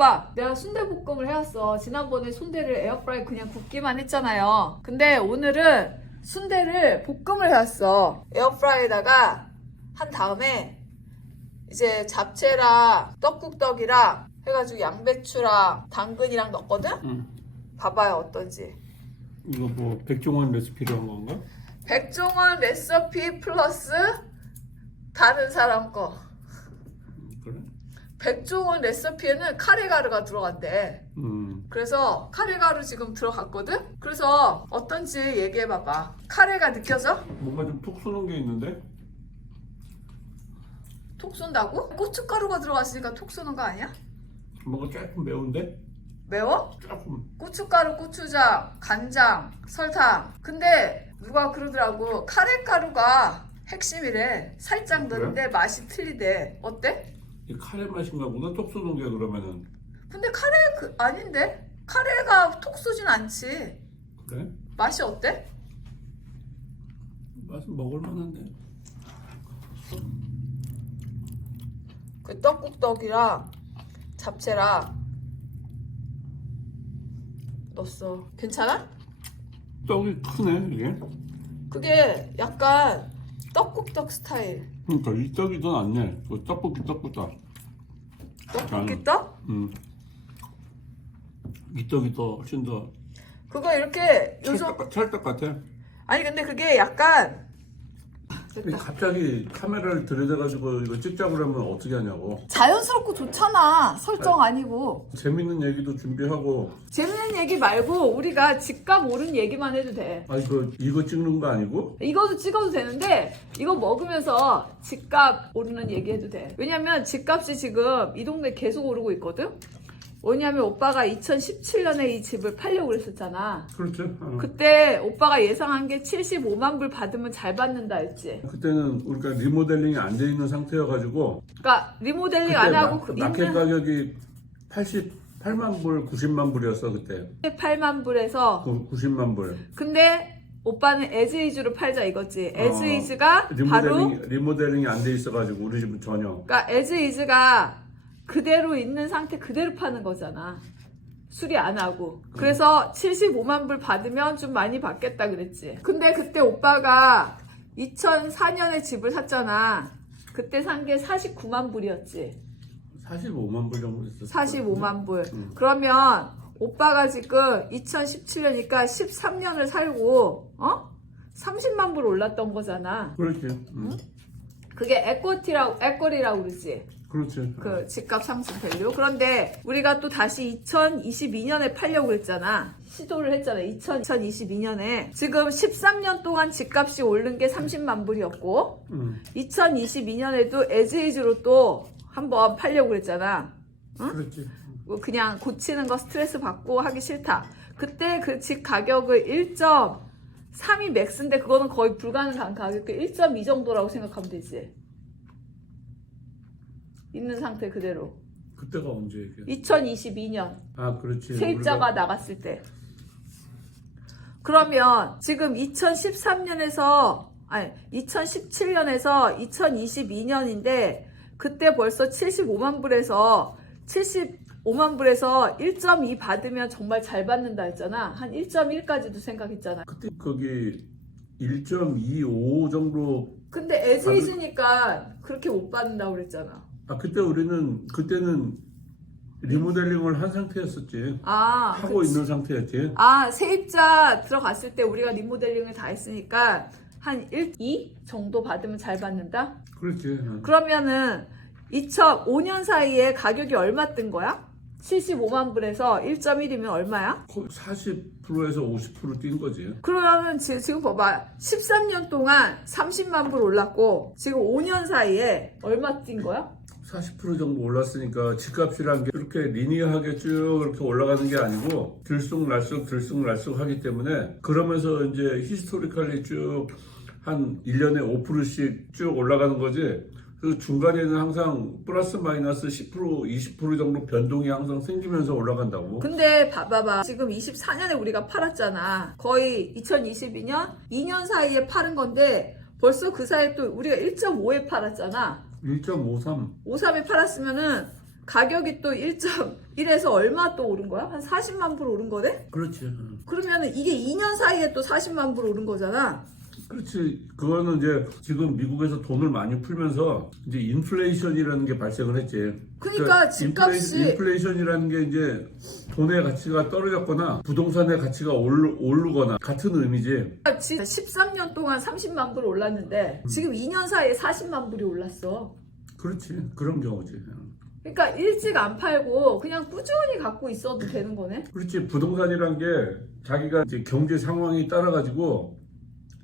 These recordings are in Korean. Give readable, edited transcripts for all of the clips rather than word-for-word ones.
오빠, 내가 순대볶음을 해왔어. 지난번에 순대를 에어프라이 그냥 굽기만 했잖아요. 근데 오늘은 순대를 볶음을 해왔어. 에어프라이에다가 한 다음에 이제 잡채랑 떡국떡이랑 해가지고 양배추랑 당근이랑 넣었거든? 응. 봐봐요 어떤지. 이거 뭐 백종원 레시피로 한 건가? 백종원 레시피 플러스 다른 사람 거. 그래? 백종원 레시피에는 카레가루가 들어간대. 음. 그래서 카레가루 지금 들어갔거든? 그래서 어떤지 얘기해봐봐. 카레가 느껴져? 뭔가 좀 톡 쏘는 게 있는데? 톡 쏜다고? 고춧가루가 들어갔으니까 톡 쏘는 거 아니야? 뭔가 조금 매운데? 매워? 조금. 고춧가루, 고추장, 간장, 설탕. 근데 누가 그러더라고. 카레가루가 핵심이래. 살짝 넣는데 맛이 틀리대. 어때? 이 카레 맛인가 보다. 톡 쏘는 게 그러면은. 근데 카레 아닌데? 카레가 톡 쏘진 않지. 그래? 맛이 어때? 맛은 먹을 만한데. 그 떡국떡이랑 잡채랑 넣었어. 괜찮아? 떡이 크네 이게. 그게 약간 떡국떡 스타일. 그러니까 이 떡이 더 낫네. 그 떡볶이 떡보다. 떡볶이 떡? 이 떡이 더 훨씬 더 그거 이렇게 요즘 찰떡 같아. 아니 근데 그게 약간 됐다. 갑자기 카메라를 들여다가지고 이거 찍자고 그러면 어떻게 하냐고. 자연스럽고 좋잖아. 설정 아니고. 재밌는 얘기도 준비하고. 재밌는 얘기 말고 우리가 집값 오른 얘기만 해도 돼. 아 이거 찍는 거 아니고? 이것도 찍어도 되는데 이거 먹으면서 집값 오르는 얘기 해도 돼. 왜냐면 집값이 지금 이 동네 계속 오르고 있거든. 왜냐면 오빠가 2017년에 이 집을 팔려고 그랬었잖아. 그렇죠. 그때 오빠가 예상한 게 75만 불 받으면 잘 받는다 했지. 그때는 우리가 리모델링이 안 돼 있는 상태여가지고. 그러니까 리모델링 안 하고 마켓 있는 가격이 88만 불, 90만 불이었어 그때. 8만 불에서 90만 불. 근데 오빠는 에즈이즈로 팔자 이거지. 에즈이즈가 바로 리모델링이 안 돼 있어가지고 우리 집은 전혀. 그러니까 에즈이즈가 그대로 있는 상태 그대로 파는 거잖아. 수리 안 하고. 그래서 75만 불 받으면 좀 많이 받겠다 그랬지. 근데 그때 오빠가 2004년에 집을 샀잖아. 그때 산 게 49만 불이었지. 45만 불 정도 있었어. 45만 불. 그러면 오빠가 지금 2017년이니까 13년을 살고 30만 불 올랐던 거잖아. 그렇지. 그게 에쿼리라고 그러지. 그렇지. 그 집값 상승 밸류. 그런데 우리가 또 다시 2022년에 팔려고 했잖아. 시도를 했잖아. 2022년에. 지금 13년 동안 집값이 오른 게 30만 불이었고 2022년에도 에즈이즈로 또 한번 팔려고 그랬잖아. 응? 그렇지. 그냥 고치는 거 스트레스 받고 하기 싫다. 그때 그 집 가격을 1.3이 맥스인데 그거는 거의 불가능한 가격. 1.2 정도라고 생각하면 되지. 있는 상태 그대로. 그때가 언제 얘기해? 2022년 아 그렇지. 세입자가 나갔을 때. 그러면 지금 2013년에서 2017년에서 2022년인데 그때 벌써 75만 불에서 1.2 받으면 정말 잘 받는다 했잖아. 한 1.1까지도 생각했잖아. 그때 거기 1.25 정도. 근데 에즈이즈니까 그렇게 못 받는다고 그랬잖아. 그때는 리모델링을 한 상태였었지. 하고 그치. 있는 상태였지. 세입자 들어갔을 때 우리가 리모델링을 다 했으니까 한 1, 2 정도 받으면 잘 받는다? 그렇지. 그러면은 2005년 사이에 가격이 얼마 뜬 거야? 75만 불에서 1.1이면 얼마야? 40%에서 50% 뛴 거지. 그러면 지금 봐봐. 13년 동안 30만 불 올랐고 지금 5년 사이에 얼마 뛴 거야? 40% 정도 올랐으니까 집값이란 게 그렇게 리니어하게 쭉 이렇게 올라가는 게 아니고 들쑥날쑥 하기 때문에 그러면서 이제 히스토리컬리 쭉 한 1년에 5%씩 쭉 올라가는 거지. 그 중간에는 항상 플러스 마이너스 10% 20% 정도 변동이 항상 생기면서 올라간다고. 근데 봐봐. 지금 24년에 우리가 팔았잖아. 거의 2022년 2년 사이에 파는 건데 벌써 그 사이에 또 우리가 1.5에 팔았잖아. 1.53. 53에 팔았으면은 가격이 또 1.1에서 얼마 또 오른 거야? 한 40만 불 오른 거네? 그렇지. 그러면은 이게 2년 사이에 또 40만 불 오른 거잖아. 그렇지. 그거는 이제 지금 미국에서 돈을 많이 풀면서 이제 인플레이션이라는 게 발생을 했지. 그러니까 집값이 인플레이션이라는 게 이제 돈의 가치가 떨어졌거나 부동산의 가치가 오르거나 같은 의미지. 13년 동안 30만 불 올랐는데 지금 2년 사이에 40만 불이 올랐어. 그렇지. 그런 경우지. 그러니까 일찍 안 팔고 그냥 꾸준히 갖고 있어도 되는 거네. 그렇지. 부동산이란 게 자기가 이제 경제 상황이 따라가지고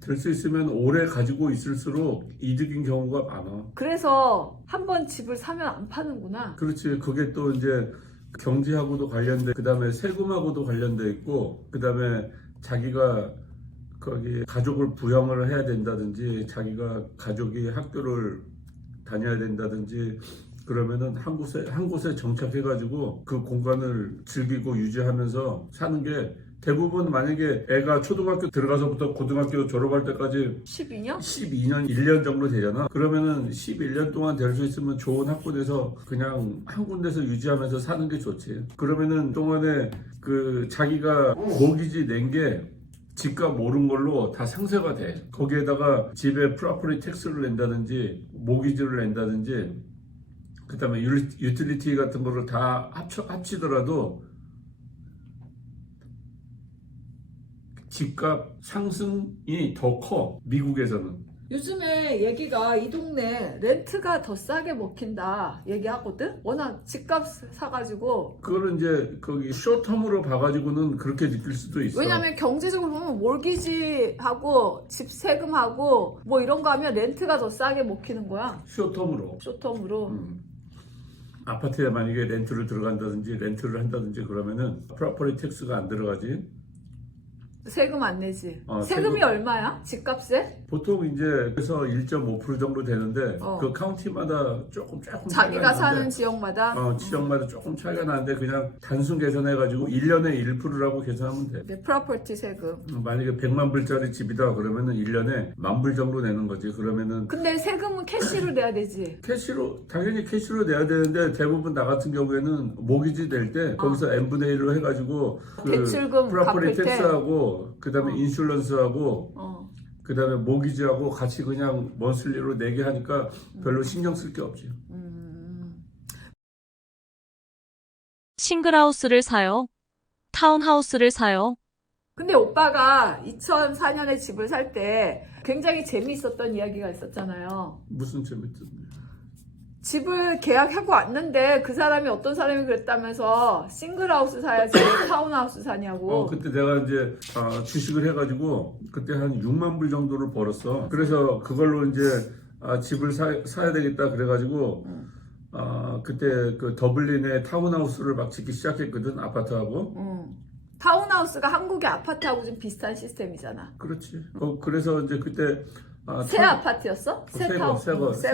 될 수 있으면 오래 가지고 있을수록 이득인 경우가 많아. 그래서 한번 집을 사면 안 파는구나. 그렇지. 그게 또 이제 경제하고도 관련돼, 그 다음에 세금하고도 관련돼 있고, 그 다음에 자기가 거기 가족을 부양을 해야 된다든지, 자기가 가족이 학교를 다녀야 된다든지, 그러면은 한 곳에 정착해가지고 그 공간을 즐기고 유지하면서 사는 게 대부분 만약에 애가 초등학교 들어가서부터 고등학교 졸업할 때까지 12년? 12년, 1년 정도 되잖아. 그러면은 11년 동안 될 수 있으면 좋은 학군에서 그냥 한 군데서 유지하면서 사는 게 좋지. 그러면은 동안에 그 자기가 모기지 낸 게 집값 오른 걸로 다 상쇄가 돼. 거기에다가 집에 프로퍼티 텍스를 낸다든지 모기지를 낸다든지 그 다음에 유틸리티 같은 거를 다 합치더라도 집값 상승이 더 커. 미국에서는. 요즘에 얘기가 이 동네 렌트가 더 싸게 먹힌다 얘기하거든? 워낙 집값 사가지고. 그거는 이제 거기 쇼텀으로 봐가지고는 그렇게 느낄 수도 있어. 왜냐면 경제적으로 보면 몰기지하고 집 세금하고 뭐 이런 거 하면 렌트가 더 싸게 먹히는 거야. 쇼텀으로. 쇼텀으로. 아파트에 만약에 렌트를 들어간다든지 렌트를 한다든지 그러면은 프로퍼티 텍스가 안 들어가지. 세금 안 내지. 세금이 세금. 얼마야? 집값에? 보통 이제 그래서 1.5% 정도 되는데 그 카운티마다 조금 자기가 차이가 사는 나는데, 지역마다? 지역마다 조금 차이가 나는데 그냥 단순 계산해가지고 1년에 1%라고 계산하면 돼. 네, 프로퍼티 세금. 만약에 100만 불짜리 집이다 그러면은 1년에 10,000불 정도 내는 거지. 그러면은 근데 세금은 캐시로 내야 되지. 당연히 캐시로 내야 되는데 대부분 나 같은 경우에는 모기지 낼 때 거기서 n분의 1로 해가지고 그 대출금 프로퍼티 갚을 때? 텍스하고 그 다음에 인슐런스하고 그 다음에 모기지하고 같이 그냥 먼슬리로 내게 하니까 별로 신경 쓸 게 없지. 싱글하우스를 사요? 타운하우스를 사요? 근데 오빠가 2004년에 집을 살 때 굉장히 재미있었던 이야기가 있었잖아요. 무슨 재밌던데. 집을 계약하고 왔는데 그 사람이 어떤 사람이 그랬다면서 싱글하우스 사야지 왜 타운하우스 사냐고. 그때 내가 이제 주식을 해가지고 그때 한 6만 불 정도를 벌었어. 그래서 그걸로 이제 집을 사야 되겠다 그래가지고 그때 그 더블린에 타운하우스를 막 짓기 시작했거든. 아파트하고. 타운하우스가 한국의 아파트하고 좀 비슷한 시스템이잖아. 그렇지. 그래서 이제 그때 새 아파트였어? 새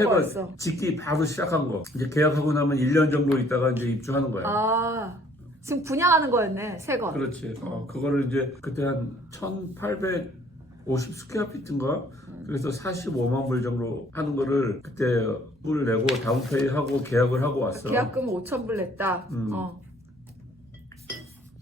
거였어. 짓기 바로 시작한 거. 이제 계약하고 나면 1년 정도 있다가 이제 입주하는 거야. 지금 분양하는 거였네, 새 거. 그렇지. 그거를 이제 그때 한 1,850 스퀘어피트인가? 그래서 45만 불 정도 하는 거를 그때 불 내고 다운페이 하고 계약을 하고 왔어. 계약금 5,000불 냈다.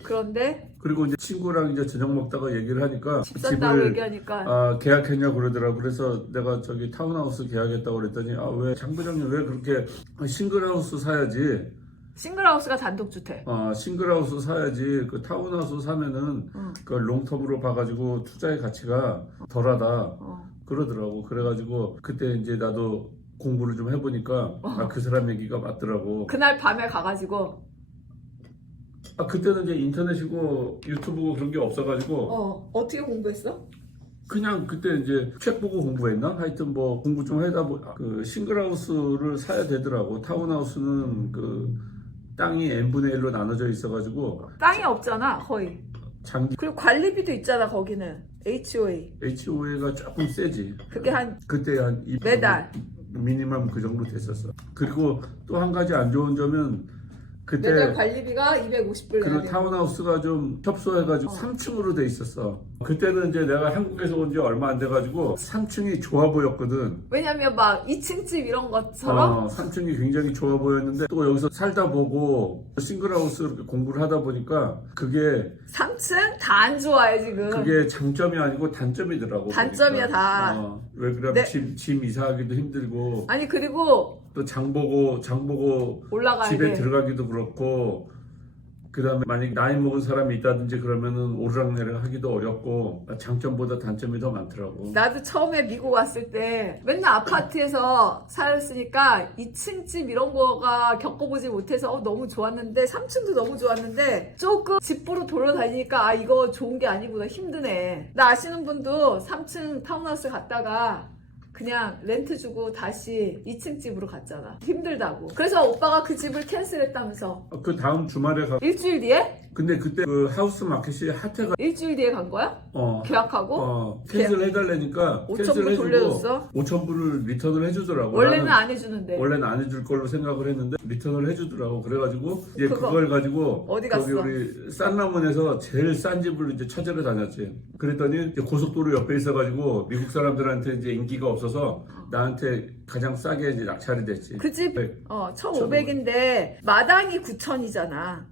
그런데 그리고 이제 친구랑 이제 저녁 먹다가 얘기를 하니까 집 산다고 얘기하니까 계약했냐고 그러더라고. 그래서 내가 저기 타운하우스 계약했다고 그랬더니 왜 장 부장님 왜 그렇게 싱글하우스 사야지. 싱글하우스가 단독주택. 싱글하우스 사야지. 그 타운하우스 사면은 그 롱텀으로 봐가지고 투자의 가치가 덜하다. 그러더라고. 그래가지고 그때 이제 나도 공부를 좀 해보니까 그 사람 얘기가 맞더라고. 그날 밤에 가가지고 그때는 이제 인터넷이고 유튜브고 그런 게 없어가지고 어떻게 공부했어? 그냥 그때 이제 책 보고 공부했나? 하여튼 뭐 공부 좀 하다 그 싱글하우스를 사야 되더라고. 타운하우스는 그 땅이 n분의 1로 나눠져 있어가지고 땅이 없잖아 거의. 장기 그리고 관리비도 있잖아 거기는. HOA가 조금 세지. 그게 한 그때 한 매달 미니멈 그 정도 됐었어. 그리고 또 한 가지 안 좋은 점은 그때 매달 관리비가 250불 내야 그리고 되고. 타운하우스가 좀 협소해가지고 3층으로 돼 있었어. 그때는 이제 내가 한국에서 온 지 얼마 안 돼가지고 3층이 좋아 보였거든. 왜냐면 막 2층 집 이런 것처럼 3층이 굉장히 좋아 보였는데 또 여기서 살다 보고 싱글하우스 이렇게 공부를 하다 보니까 그게 3층 다 안 좋아해 지금. 그게 장점이 아니고 단점이더라고. 단점이야, 보니까. 다. 왜 그러면 네. 짐 이사하기도 힘들고 아니 그리고 또 장 보고 올라가야 집에 돼. 들어가기도 그렇고 그다음에 만약 나이 먹은 사람이 있다든지 그러면은 오르락내리락 하기도 어렵고 장점보다 단점이 더 많더라고. 나도 처음에 미국 왔을 때 맨날 아파트에서 살았으니까 2층 집 이런 거가 겪어보지 못해서 너무 좋았는데 3층도 너무 좋았는데 조금 집으로 돌아다니니까 아 이거 좋은 게 아니구나 힘드네. 나 아시는 분도 3층 타운하우스 갔다가 그냥 렌트 주고 다시 2층 집으로 갔잖아. 힘들다고. 그래서 오빠가 그 집을 캔슬했다면서. 그 다음 주말에 일주일 뒤에? 근데 그때 그 하우스 마켓이 핫해가 일주일 뒤에 간 거야? 계약하고? 캔슬 해달라니까 5,000불 돌려줬어? 5,000불을 리턴을 해주더라고. 원래는 나는 안 해주는데. 원래는 안 해줄 걸로 생각을 했는데 리턴을 해주더라고. 그래가지고 이제 그거 그걸 가지고 어디 거기 갔어? 우리 싼라문에서 제일 싼 집을 이제 찾으러 다녔지. 그랬더니 이제 고속도로 옆에 있어가지고 미국 사람들한테 이제 인기가 없어서 나한테 가장 싸게 이제 낙찰이 됐지. 그 집 100. 1,500인데 마당이 9,000이잖아.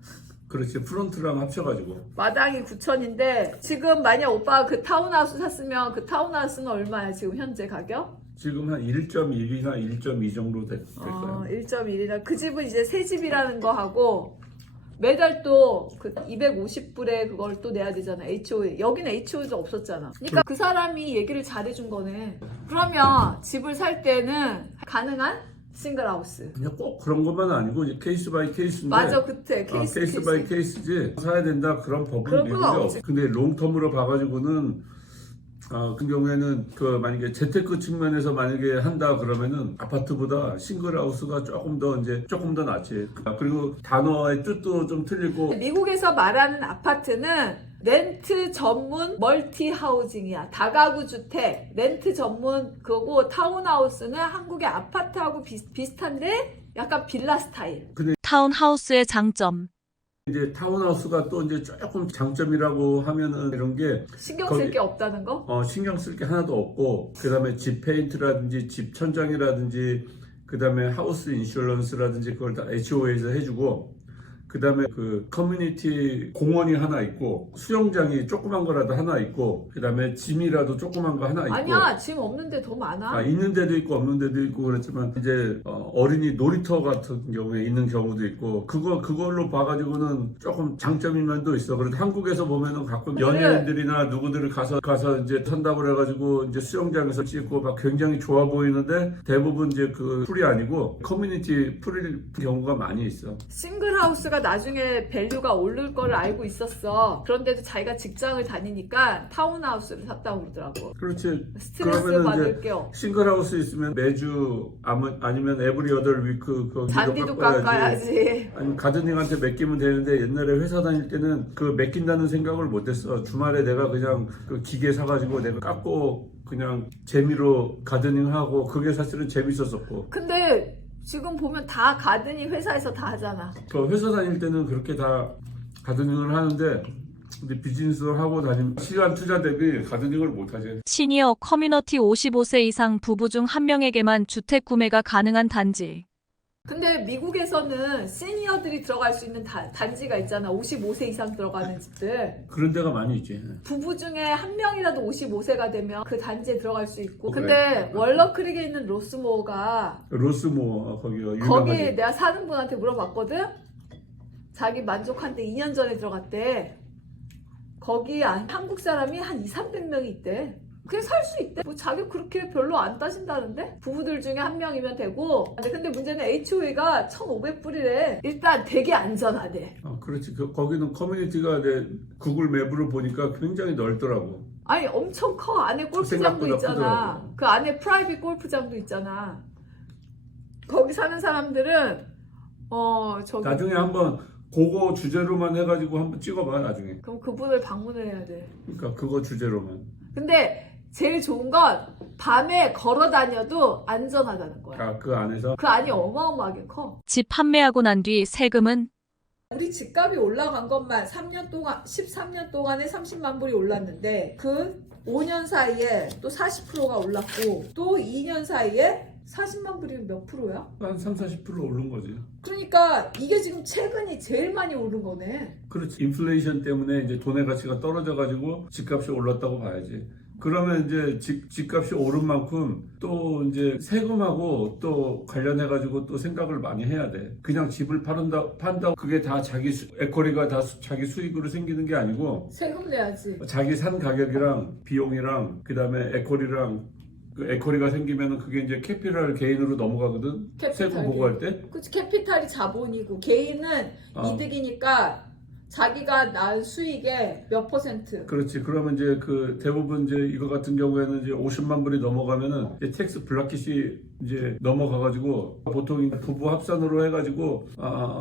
그렇지. 프론트랑 합쳐가지고. 마당이 9,000인데 지금 만약 오빠가 그 타운하우스 샀으면 그 타운하우스는 얼마야 지금 현재 가격? 지금 한 1.1이나 1.2 정도 될 거야. 1.1이라 그 집은 이제 새 집이라는 거 하고 매달 또 그 250불에 그걸 또 내야 되잖아. HOA. 여기는 HOA도 없었잖아. 그러니까 그 사람이 얘기를 잘해준 거네. 그러면 집을 살 때는 가능한 싱글하우스. 그냥 꼭 그런 것만 아니고 이제 케이스 바이 케이스인데. 맞아, 그때 케이스 바이 케이스지. 사야 된다 그런 법은 그런 건 미국에 없지. 없어. 근데 롱텀으로 봐가지고는 그 경우에는 그 만약에 재테크 측면에서 만약에 한다 그러면은 아파트보다 싱글하우스가 조금 더 낫지. 그리고 단어의 뜻도 좀 틀리고. 미국에서 말하는 아파트는 렌트 전문 멀티 하우징이야. 다가구 주택, 렌트 전문 그거고 타운하우스는 한국의 아파트하고 비슷한데 약간 빌라 스타일. 타운하우스의 장점. 이제 타운하우스가 또 이제 조금 장점이라고 하면은 이런 게 신경 쓸 게 없다는 거? 신경 쓸 게 하나도 없고 그다음에 집 페인트라든지 집 천장이라든지 그다음에 하우스 인슈런스라든지 그걸 다 HOA에서 해주고 그다음에 그 커뮤니티 공원이 하나 있고 수영장이 조그만 거라도 하나 있고 그다음에 짐이라도 조그만 거 하나 있고 아니야, 짐 없는데 더 많아. 있는 데도 있고 없는 데도 있고 그렇지만 이제 어린이 놀이터 같은 경우에 있는 경우도 있고 그걸로 봐가지고는 조금 장점인 면도 있어. 그래도 한국에서 보면은 가끔 연예인들이나 누구들을 가서 이제 탄다고 그래가지고 이제 수영장에서 찍고 막 굉장히 좋아 보이는데 대부분 이제 그 풀이 아니고 커뮤니티 풀일 경우가 많이 있어. 싱글하우스가 나중에 밸류가 오를 거를 알고 있었어. 그런데도 자기가 직장을 다니니까 타운하우스를 샀다고 그러더라고. 그렇지. 스트레스 그러면은 받을 이제 게 없. 싱글하우스 있으면 매주 아니면 에브리 어덜 위크 그 잔디도 깎아야지. 아니면 가드닝한테 맡기면 되는데 옛날에 회사 다닐 때는 그 맡긴다는 생각을 못했어. 주말에 내가 그냥 그 기계 사가지고 내가 깎고 그냥 재미로 가드닝하고 그게 사실은 재밌었었고. 근데 지금 보면 다 가드닝 회사에서 다 하잖아. 그 회사 다닐 때는 그렇게 다 가드닝을 하는데 근데 비즈니스를 하고 다니면 시간 투자 대비 가드닝을 못하지. 시니어 커뮤니티 55세 이상 부부 중 한 명에게만 주택 구매가 가능한 단지. 근데 미국에서는 시니어들이 들어갈 수 있는 단지가 있잖아. 55세 이상 들어가는 집들. 그런 데가 많이 있지. 부부 중에 한 명이라도 55세가 되면 그 단지에 들어갈 수 있고. 근데 그래. 월러크릭에 있는 로스모어가 로스모 거기가 거기 유명하지. 내가 사는 분한테 물어봤거든. 자기 만족한데 2년 전에 들어갔대. 거기 한국 사람이 한 200~300명이 있대. 그냥 살 수 있대. 뭐 자기 그렇게 별로 안 따진다는데? 부부들 중에 한 명이면 되고. 근데 문제는 HOA가 1,500불이래. 일단 되게 안전하대. 그렇지. 거기는 커뮤니티가 내 구글 맵으로 보니까 굉장히 넓더라고. 아니 엄청 커. 안에 골프장도 생각보다 있잖아. 크더라고. 그 안에 프라이빗 골프장도 있잖아. 거기 사는 사람들은 저기 나중에 한번 그거 주제로만 해가지고 한번 찍어봐 나중에. 그럼 그분을 방문을 해야 돼. 그러니까 그거 주제로만. 근데 제일 좋은 건 밤에 걸어 다녀도 안전하다는 거야. 그 안에서 그 안이 어마어마하게 커. 집 판매하고 난 뒤 세금은 우리 집값이 올라간 것만 3년 동안 13년 동안에 30만 불이 올랐는데 그 5년 사이에 또 40%가 올랐고 또 2년 사이에 40만 불이면 몇 프로야? 한 3, 40% 오른 거지. 그러니까 이게 지금 최근이 제일 많이 오른 거네. 그렇지. 인플레이션 때문에 이제 돈의 가치가 떨어져가지고 집값이 올랐다고 봐야지. 그러면 이제 집값이 오른 만큼 또 이제 세금하고 또 관련해가지고 또 생각을 많이 해야 돼. 그냥 집을 판다고 그게 다 자기 에코리가 다 자기 수익으로 생기는 게 아니고 세금 내야지. 자기 산 가격이랑 비용이랑 그 다음에 에코리랑 그 에코리가 생기면은 그게 이제 캐피탈 게인으로 넘어가거든. 세금 보고할 때. 그치, 캐피탈이 자본이고 개인은 이득이니까 자기가 낳은 수익의 몇 %. 그렇지. 그러면 이제 그 대부분 이제 이거 같은 경우에는 이제 50만 불이 넘어가면은 이제 텍스 블락킷이 이제 넘어가가지고 보통 부부 합산으로 해가지고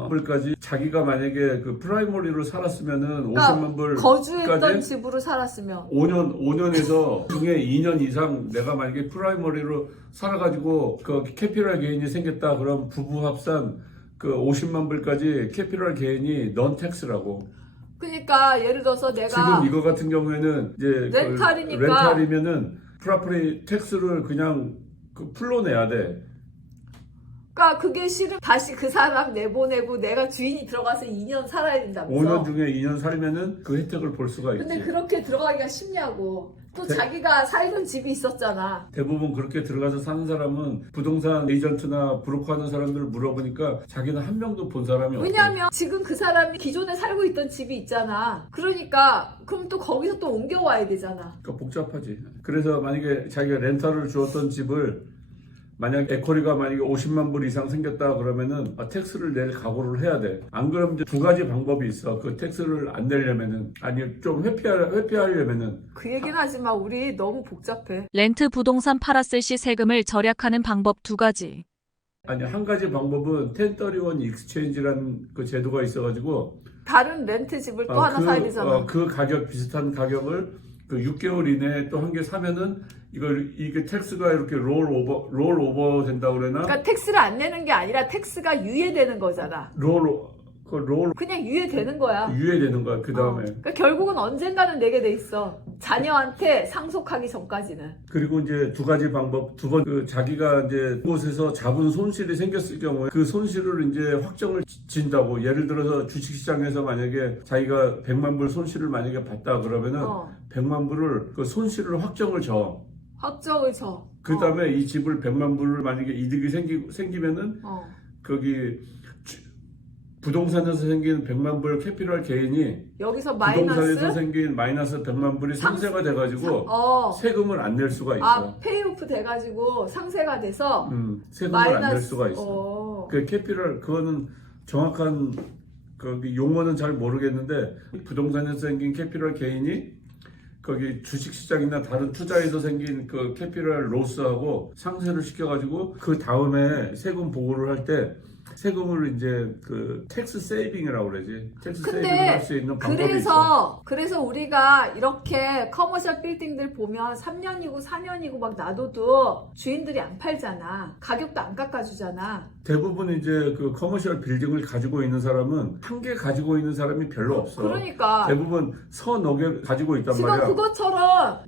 불까지 자기가 만약에 그 프라이머리로 살았으면은 그러니까 50만 불 거주했던 집으로 살았으면 5년에서 중에 2년 이상 내가 만약에 프라이머리로 살아가지고 그 캐피탈 게인이 생겼다. 그럼 부부 합산 그 50만 불까지 캐피탈 게인이 넌 텍스라고. 그러니까 예를 들어서 내가 지금 이거 같은 경우에는 이제 렌탈이니까. 렌탈이면은 프라퍼리 텍스를 그냥 그 풀러내야 돼. 그러니까 그게 싫으면 다시 그 사람 내보내고 내가 주인이 들어가서 2년 살아야 된다면서. 5년 중에 2년 살면은 그 혜택을 볼 수가 있지. 근데 그렇게 들어가기가 쉽냐고. 또 자기가 살던 집이 있었잖아. 대부분 그렇게 들어가서 사는 사람은 부동산 에이전트나 브로커 하는 사람들을 물어보니까 자기는 한 명도 본 사람이 없대. 왜냐하면 지금 그 사람이 기존에 살고 있던 집이 있잖아. 그러니까 그럼 또 거기서 또 옮겨와야 되잖아. 그러니까 복잡하지. 그래서 만약에 자기가 렌탈을 주었던 집을 만약 에코리가 만약에 50만 불 이상 생겼다 그러면은 텍스를 낼 각오를 해야 돼. 안 그러면 이제 두 가지 방법이 있어. 그 텍스를 안 내려면은 아니 좀 회피하려면은 그 얘기는 하지 마. 우리 너무 복잡해. 렌트 부동산 팔았을 시 세금을 절약하는 방법 2가지. 아니 한 가지 방법은 1031 익스체인지라는 그 제도가 있어가지고 다른 렌트 집을 또 하나 사야 되잖아. 그 가격 비슷한 가격을 그 6개월 이내에 또 한 개 사면은 이게 텍스가 이렇게 롤 오버 된다고 그러나? 그러니까 텍스를 안 내는 게 아니라 텍스가 유예되는 거잖아. 그냥 유예되는 거야. 유예되는 거야. 그 다음에. 그러니까 결국은 언젠가는 내게 돼 있어. 자녀한테 상속하기 전까지는. 그리고 이제 두 가지 방법. 두 번, 자기가 이제 그곳에서 잡은 손실이 생겼을 경우에 그 손실을 이제 확정을 진다고. 예를 들어서 주식시장에서 만약에 자기가 100만 불 손실을 만약에 봤다 그러면은 100만 불을 그 손실을 확정을 져. 확정을 줘. 그 다음에 이 집을 100만 불을 만약에 이득이 생기면은 거기 부동산에서 생긴 100만 불 캐피탈 게인이 여기서 부동산에서 생긴 마이너스 100만 불이 상세가 돼가지고 세금을 안 낼 수가 있어. 페이오프 돼가지고 상세가 돼서 세금을 안 낼 수가 있어. 그 캐피탈 그거는 정확한 거기 용어는 잘 모르겠는데 부동산에서 생긴 캐피탈 게인이 거기 주식시장이나 다른 투자에서 생긴 그 캐피탈 로스하고 상쇄를 시켜가지고 그 다음에 세금 보고를 할 때 세금을 이제 그 텍스 세이빙이라고 그러지. 텍스 세이빙을 할 수 있는 방법이 있어. 그래서 우리가 이렇게 커머셜 빌딩들 보면 3년이고 4년이고 막 놔둬도 주인들이 안 팔잖아. 가격도 안 깎아주잖아. 대부분 이제 그 커머셜 빌딩을 가지고 있는 사람은 한 개 가지고 있는 사람이 별로 없어. 그러니까 대부분 서너 개 가지고 있단 지금 말이야. 그것처럼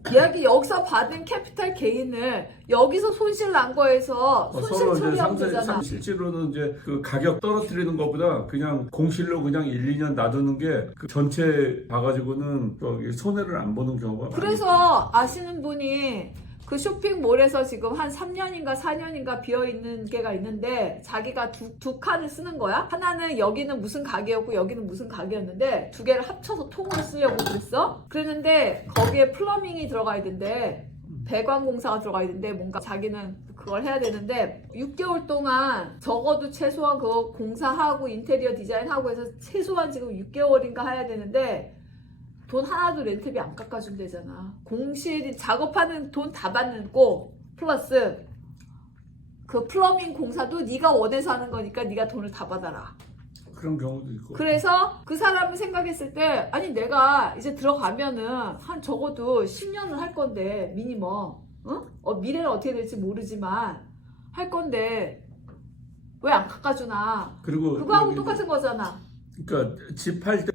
여기서 받은 캐피탈 게인을 여기서 손실 난 거에서 손실 처리하면 되잖아. 실제로는 이제 그 가격 떨어뜨리는 것보다 그냥 공실로 그냥 1, 2년 놔두는 게 그 전체 봐가지고는 손해를 안 보는 경우가 많아요. 그래서 아시는 분이 그 쇼핑몰에서 지금 한 3년인가 4년인가 비어있는 게가 있는데 자기가 두 칸을 쓰는 거야. 하나는 여기는 무슨 가게였고 여기는 무슨 가게였는데 두 개를 합쳐서 통으로 쓰려고 그랬어. 그랬는데 거기에 플러밍이 들어가야 된대. 배관공사가 들어가야 되는데 뭔가 자기는 그걸 해야 되는데 6개월 동안 적어도 최소한 그거 공사하고 인테리어 디자인하고 해서 최소한 지금 6개월인가 해야 되는데 돈 하나도 렌트비 안 깎아준대잖아. 공실 작업하는 돈 다 받고 플러스 그 플러밍 공사도 네가 원해서 하는 거니까 네가 돈을 다 받아라. 그런 경우도 있고. 그래서 그 사람을 생각했을 때 아니 내가 이제 들어가면은 한 적어도 10년은 할 건데 미니멈 미래는 어떻게 될지 모르지만 할 건데 왜 안 깎아주나. 그리고 그거하고 똑같은 거잖아. 그러니까 집 할 때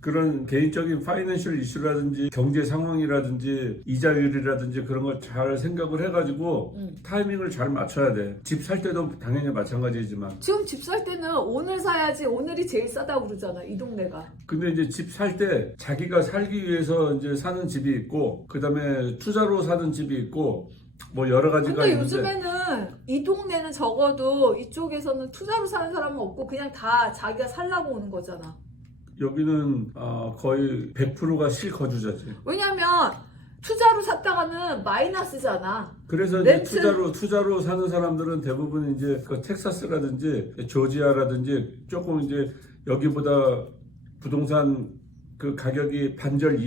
그런 개인적인 파이낸셜 이슈라든지 경제 상황이라든지 이자율이라든지 그런 걸 잘 생각을 해가지고 타이밍을 잘 맞춰야 돼. 집 살 때도 당연히 마찬가지지만. 지금 집 살 때는 오늘 사야지 오늘이 제일 싸다고 그러잖아, 이 동네가. 근데 이제 집 살 때 자기가 살기 위해서 이제 사는 집이 있고, 그 다음에 투자로 사는 집이 있고, 뭐 여러 가지가 근데 있는데. 요즘에는 이 동네는 적어도 이쪽에서는 투자로 사는 사람은 없고 그냥 다 자기가 살라고 오는 거잖아. 여기는 거의 100%가 실거주자지. 왜냐면 투자로 샀다가는 마이너스잖아. 그래서 이제 렌트. 투자로 사는 사람들은 대부분 이제 그 텍사스라든지 조지아라든지 조금 이제 여기보다 부동산 그 가격이 반절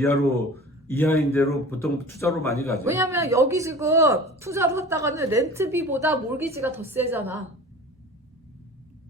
이하인 대로 보통 투자로 많이 가죠. 왜냐면 여기 지금 투자로 샀다가는 렌트비보다 몰기지가 더 세잖아.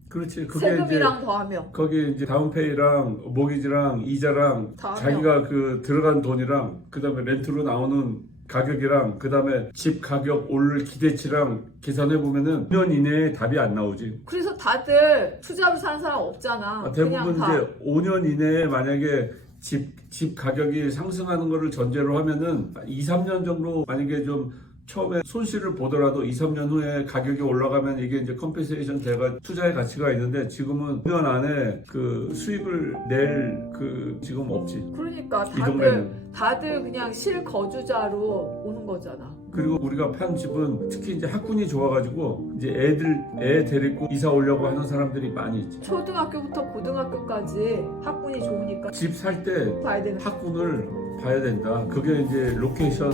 그렇지. 그게 세금이랑 이제 더하면. 거기 이제 다운페이랑 모기지랑 이자랑 다 자기가 그 들어간 돈이랑 그다음에 렌트로 나오는 가격이랑 그다음에 집 가격 오를 기대치랑 계산해 보면은 5년 이내에 답이 안 나오지. 그래서 다들 투자로 사는 사람 없잖아. 대부분 그냥 다. 이제 5년 이내에 만약에 집 가격이 상승하는 거를 전제로 하면은 2, 3년 정도 만약에 좀 처음에 손실을 보더라도 2, 3년 후에 가격이 올라가면 이게 이제 컴pen세이션 돼가 투자의 가치가 있는데 지금은 5년 안에 그 수익을 낼 그 지금 없지. 그러니까 이 동네는. 다들 그냥 실거주자로 오는 거잖아. 그리고 우리가 판 집은 특히 이제 학군이 좋아가지고 이제 애 데리고 이사 오려고 하는 사람들이 많이 있지. 초등학교부터 고등학교까지 학군이 좋으니까 집 살 때 봐야 되는. 학군을 봐야 된다. 그게 이제 로케이션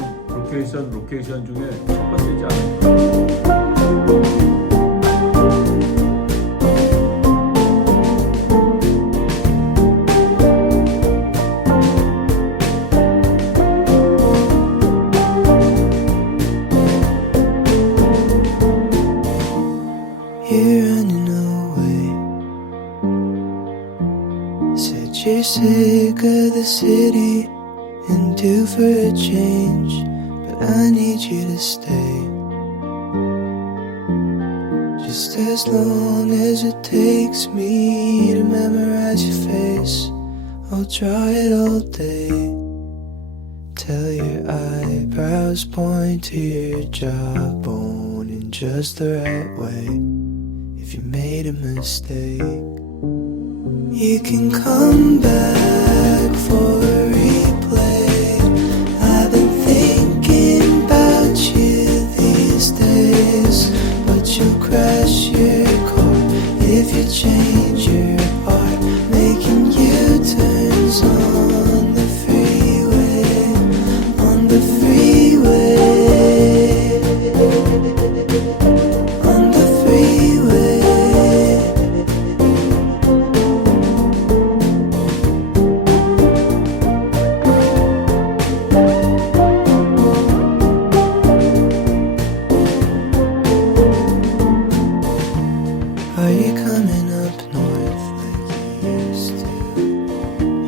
중에 첫 번째지 않을까. You're running away. Said you're sick of the city and due for a change, but I need you to stay. Just as long as it takes me to memorize your face, I'll draw it all day. Till your eyebrows point to your jawbone in just the right way. If you made a mistake, you can come back for a replay. I've been thinking about you these days, but you'll crash your car if you change your heart, making U-turns on the freeway, on the freeway, on the freeway. Are you coming up north like you used to?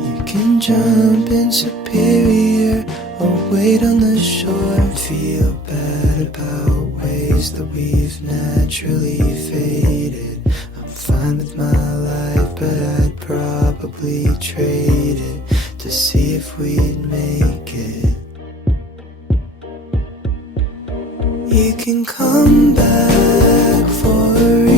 You can jump in Superior or wait on the shore and feel bad about ways that we've naturally faded. I'm fine with my life, but I'd probably trade it to see if we'd make it. You can come back for a